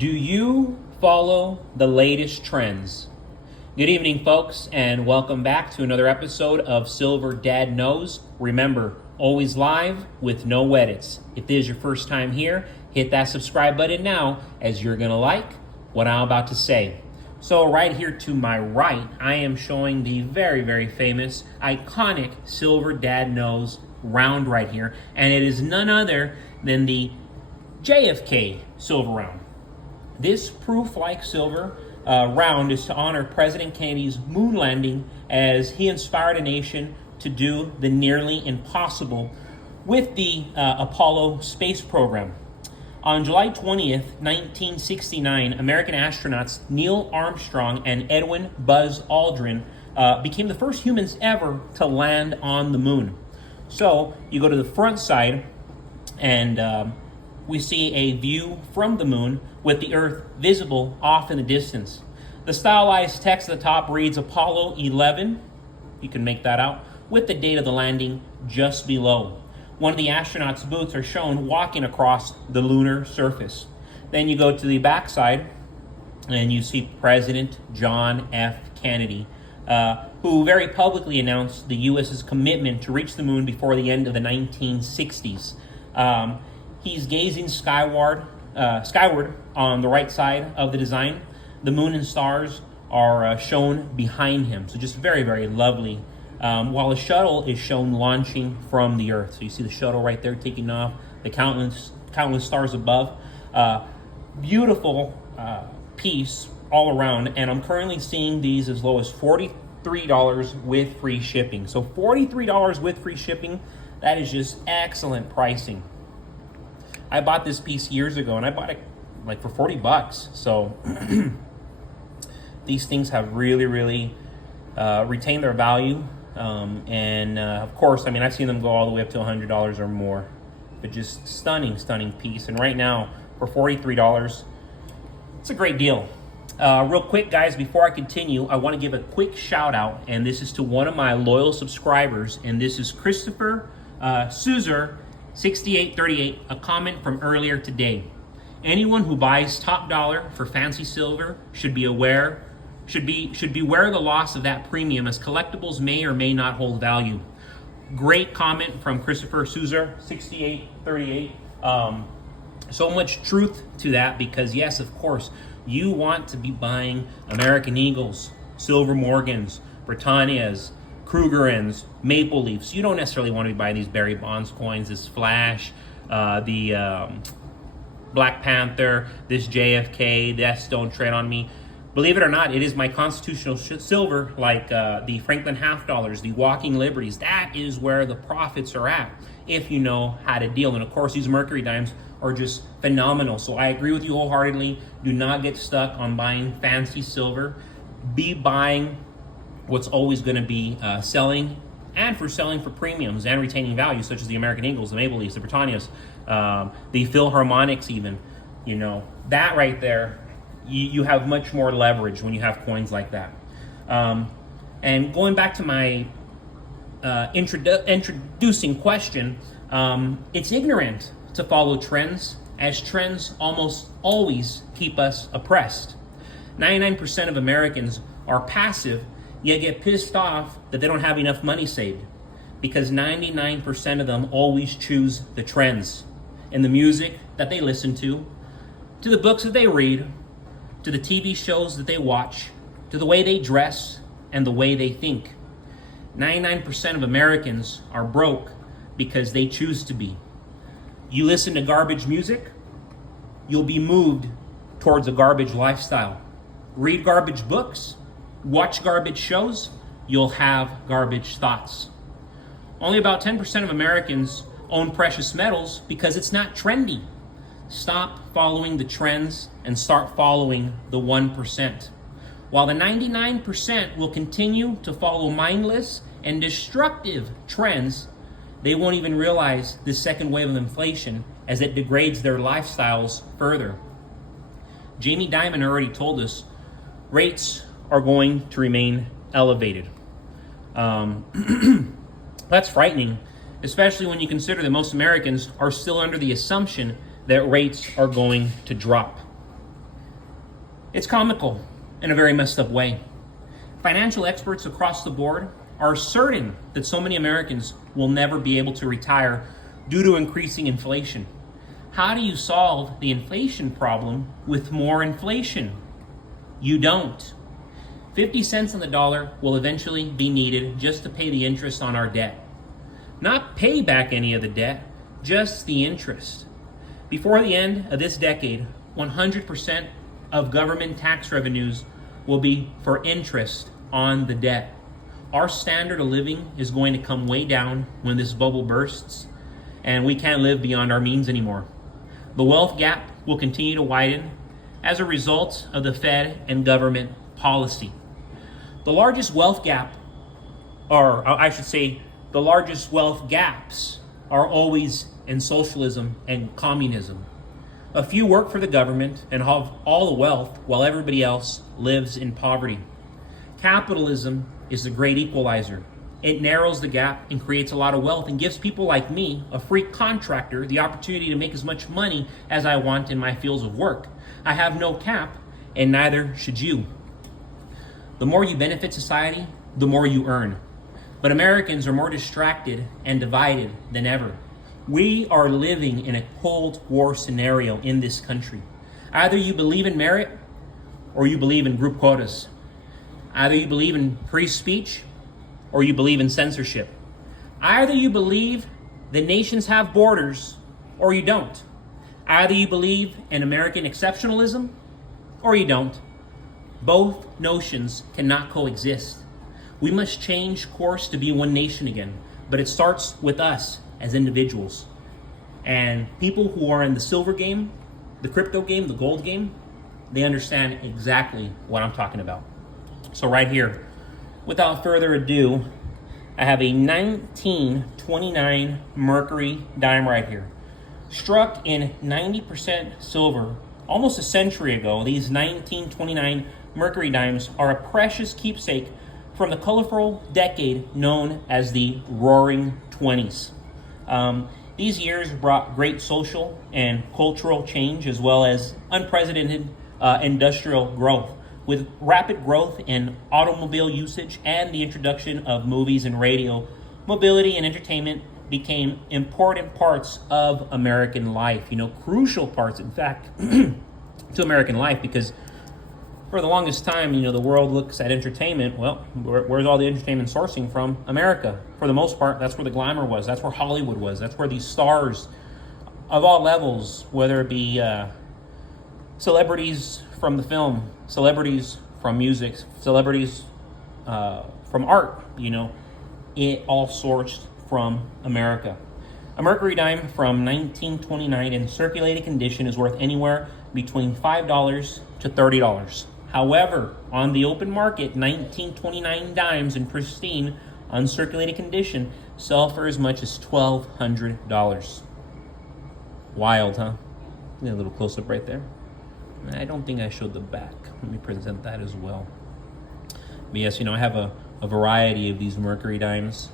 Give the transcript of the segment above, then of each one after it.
Do you follow the latest trends? Good evening, folks, and welcome back to another episode of Silver Dad Knows. Remember, always live with no edits. If this is your first time here, hit that subscribe button now, as you're going to like what I'm about to say. So right here to my right, I am showing the very, very famous, iconic Silver Dad Knows round right here, and it is none other than the JFK silver round. This proof-like silver round is to honor President Kennedy's moon landing, as he inspired a nation to do the nearly impossible with the Apollo space program. On July 20th, 1969, American astronauts Neil Armstrong and Edwin Buzz Aldrin became the first humans ever to land on the moon. So you go to the front side and we see a view from the moon with the Earth visible off in the distance. The stylized text at the top reads Apollo 11, you can make that out, with the date of the landing just below. One of the astronauts' boots are shown walking across the lunar surface. Then you go to the back side and you see President John F. Kennedy, who very publicly announced the U.S.'s commitment to reach the moon before the end of the 1960s. He's gazing skyward on the right side of the design. The moon and stars are shown behind him. So just very, very lovely. While the shuttle is shown launching from the Earth. So you see the shuttle right there taking off, the countless stars above. Beautiful piece all around. And I'm currently seeing these as low as $43 with free shipping. So $43 with free shipping, that is just excellent pricing. I bought this piece years ago, and I bought it like for $40. So these things have really, really retained their value. Of course, I mean, I've seen them go all the way up to $100 or more. But just stunning, stunning piece. And right now, for $43, it's a great deal. Real quick, guys, before I continue, I want to give a quick shout out, and this is to one of my loyal subscribers, and this is Christopher Suzer 6838, a comment from earlier today. Anyone who buys top dollar for fancy silver should be aware of the loss of that premium, as collectibles may or may not hold value. Great comment from Christopher Suzer 6838. So much truth to that, because yes, of course, you want to be buying American Eagles, Silver Morgans, Britannias, Krugerrands, Maple Leafs. You don't necessarily want to be buying these Barry Bonds coins, this Flash, the Black Panther, this JFK, this Don't Tread on Me. Believe it or not, it is my constitutional silver, like the Franklin half dollars, the Walking Liberties. That is where the profits are at, if you know how to deal. And of course, these Mercury dimes are just phenomenal. So I agree with you wholeheartedly. Do not get stuck on buying fancy silver. Be buying what's always going to be selling for premiums and retaining value, such as the American Eagles, the Maple Leafs, the Britannias, the Philharmonics even. You know, that right there, you have much more leverage when you have coins like that. And going back to my introducing question, it's ignorant to follow trends, as trends almost always keep us oppressed. 99% of Americans are passive, yet get pissed off that they don't have enough money saved, because 99% of them always choose the trends in the music that they listen to the books that they read, to the TV shows that they watch, to the way they dress and the way they think. 99% of Americans are broke because they choose to be. You listen to garbage music, you'll be moved towards a garbage lifestyle. Read garbage books, watch garbage shows, you'll have garbage thoughts. Only about 10% of Americans own precious metals because it's not trendy. Stop following the trends and start following the 1%. While the 99% will continue to follow mindless and destructive trends, they won't even realize the second wave of inflation, as it degrades their lifestyles further. Jamie Dimon already told us rates are going to remain elevated. That's frightening, especially when you consider that most Americans are still under the assumption that rates are going to drop. It's comical in a very messed up way. Financial experts across the board are certain that so many Americans will never be able to retire due to increasing inflation. How do you solve the inflation problem with more inflation? You don't. 50 cents on the dollar will eventually be needed just to pay the interest on our debt. Not pay back any of the debt, just the interest. Before the end of this decade, 100% of government tax revenues will be for interest on the debt. Our standard of living is going to come way down when this bubble bursts, and we can't live beyond our means anymore. The wealth gap will continue to widen as a result of the Fed and government policy. The largest wealth gap, or I should say, the largest wealth gaps are always in socialism and communism. A few work for the government and have all the wealth while everybody else lives in poverty. Capitalism is the great equalizer. It narrows the gap and creates a lot of wealth and gives people like me, a free contractor, the opportunity to make as much money as I want in my fields of work. I have no cap, and neither should you. The more you benefit society, the more you earn. But Americans are more distracted and divided than ever. We are living in a Cold War scenario in this country. Either you believe in merit or you believe in group quotas. Either you believe in free speech or you believe in censorship. Either you believe that nations have borders or you don't. Either you believe in American exceptionalism or you don't. Both notions cannot coexist. We must change course to be one nation again, but it starts with us as individuals. And people who are in the silver game, the crypto game, the gold game, they understand exactly what I'm talking about. So right here, without further ado, I have a 1929 Mercury dime right here. Struck in 90% silver almost a century ago, these 1929 Mercury dimes are a precious keepsake from the colorful decade known as the Roaring Twenties. These years brought great social and cultural change as well as unprecedented industrial growth, with rapid growth in automobile usage and the introduction of movies and radio. Mobility and entertainment became important parts of American life, crucial parts, in fact, to American life, because for the longest time, the world looks at entertainment. Well, where's all the entertainment sourcing from? America. For the most part, that's where the glamour was. That's where Hollywood was. That's where these stars of all levels, whether it be celebrities from the film, celebrities from music, celebrities from art, it all sourced from America. A Mercury dime from 1929 in circulating condition is worth anywhere between $5 to $30. However, on the open market, 1929 dimes in pristine, uncirculated condition sell for as much as $1,200. Wild, huh? A little close-up right there. I don't think I showed the back. Let me present that as well. But yes, I have a variety of these Mercury dimes.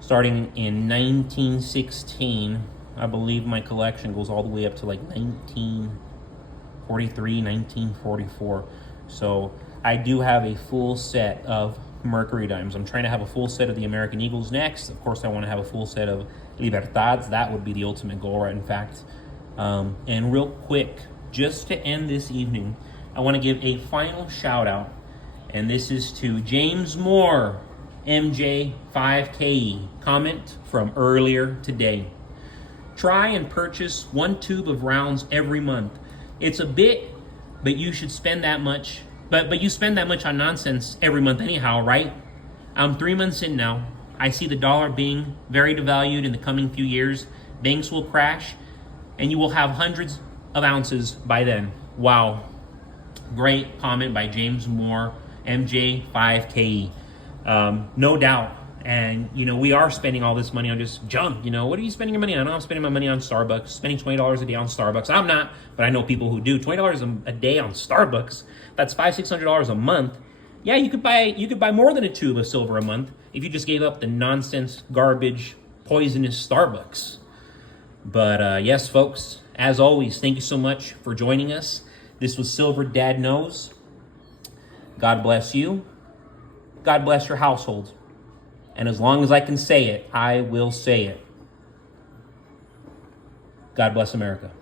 Starting in 1916, I believe my collection goes all the way up to like 1943, 1944. So I do have a full set of Mercury dimes. I'm trying to have a full set of the American Eagles next. Of course, I want to have a full set of Libertads. That would be the ultimate goal, right? In fact. And real quick, just to end this evening, I want to give a final shout out, and this is to James Moore, MJ5KE, comment from earlier today. Try and purchase 1 tube of rounds every month. It's a bit, but you should spend that much. But you spend that much on nonsense every month anyhow, right? I'm 3 months in now. I see the dollar being very devalued in the coming few years. Banks will crash, and you will have hundreds of ounces by then. Wow. Great comment by James Moore, MJ5KE. No doubt. And, we are spending all this money on just junk. What are you spending your money on? I'm spending my money on Starbucks, spending $20 a day on Starbucks. I'm not, but I know people who do. $20 a day on Starbucks, that's $500-600 a month. Yeah, you could buy more than a tube of silver a month if you just gave up the nonsense, garbage, poisonous Starbucks. But yes, folks, as always, thank you so much for joining us. This was Silver Dad Knows. God bless you. God bless your household. And as long as I can say it, I will say it. God bless America.